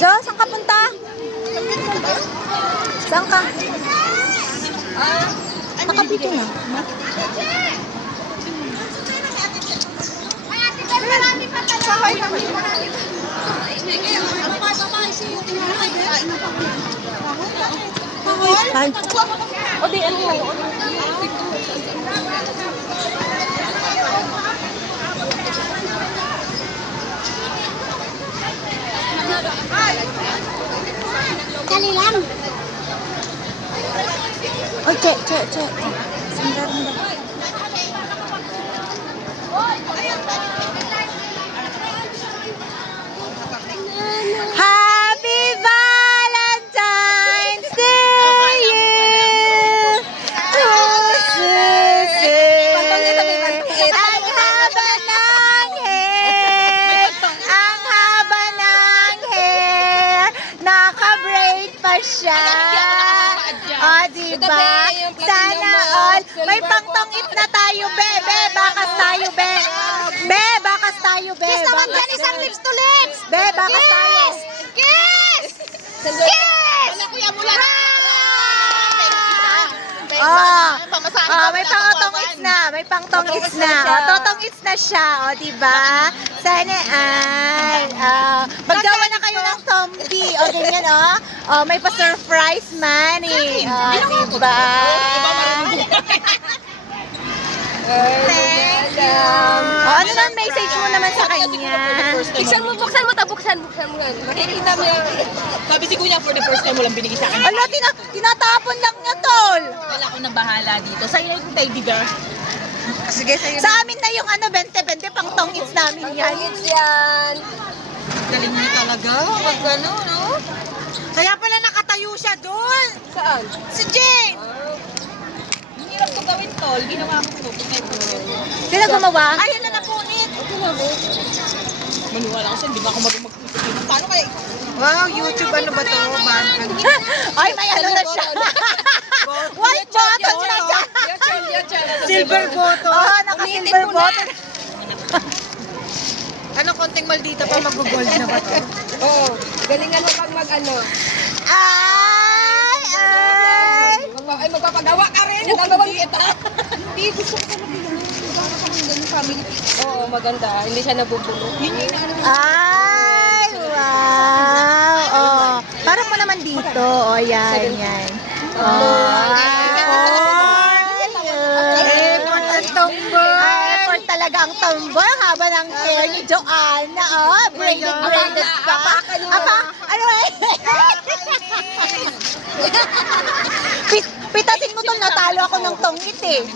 Jo, saan ka punta? Saan ka? Nakapito na. Hi. O di, ano yun? Kali lang. Oh, cek. Sebentar. Happy Valentine's to you. Ang haba ng hair. Ang haba ng hair. Naka-braid pa siya. O, diba? Sana all. May pangtongit na tayo, be. Bakas tayo, be. Bakas tayo, be. Kiss naman dyan, isang lips to lips. Be, bakas tayo. Kiss! Kiss! Kuya mula na. May pangtongits na. May pangtongits na. Totongits na siya. O, diba? Sana ay. Maggawa na kayo ng tombi. O, ganyan, o. May pa-surprise man, eh. O, diba? Thank you. Ano na message mo naman sa kanya? Buksan mo yan. Makikita mo yan. Sabi si Kuya, for the first time mo lang binigay sa akin. Ala, tinatapon lang niya, tol. Wala ko na bahala dito. Sa'yo yung teddy bear. Sige, sa'yo. Sa amin na yung 20-20 pang tongits namin yan. Yan. Galing niya talaga. Pag ano, no? Kaya pala nakatayo siya doon. Saan? Si Jane. Ang hirap ko gawin, tol. Ginawa ko ito. Sila gumawa? Ayun na napunit. Maniwala ko siya, hindi ba ako mag-puso dito? Paano kaya ikaw? Wow, YouTube ano ba to? Ay, may ano na siya. White button na siya. Silver button. Oo, naka-silver button. Ano, konting maldita pa mag-gold na ba to? Oo. Galingan mo pag mag-ano. Ay! Ay, magpapagawa ka rin. Nagagawa kita. Hindi, gusto ko talaga yun. Magagawa ka ng ganun family. Oo, maganda. Hindi siya nabubulo. Ay, wow. Oh, parang mo naman dito. Oh, yan. Effort ang tomboy. Effort talaga ang tomboy. Ang haba ng hair ni Joanna. Oh, braided pa. Apa? Ano eh? Pitasin mo to, natalo ako ng tongit eh.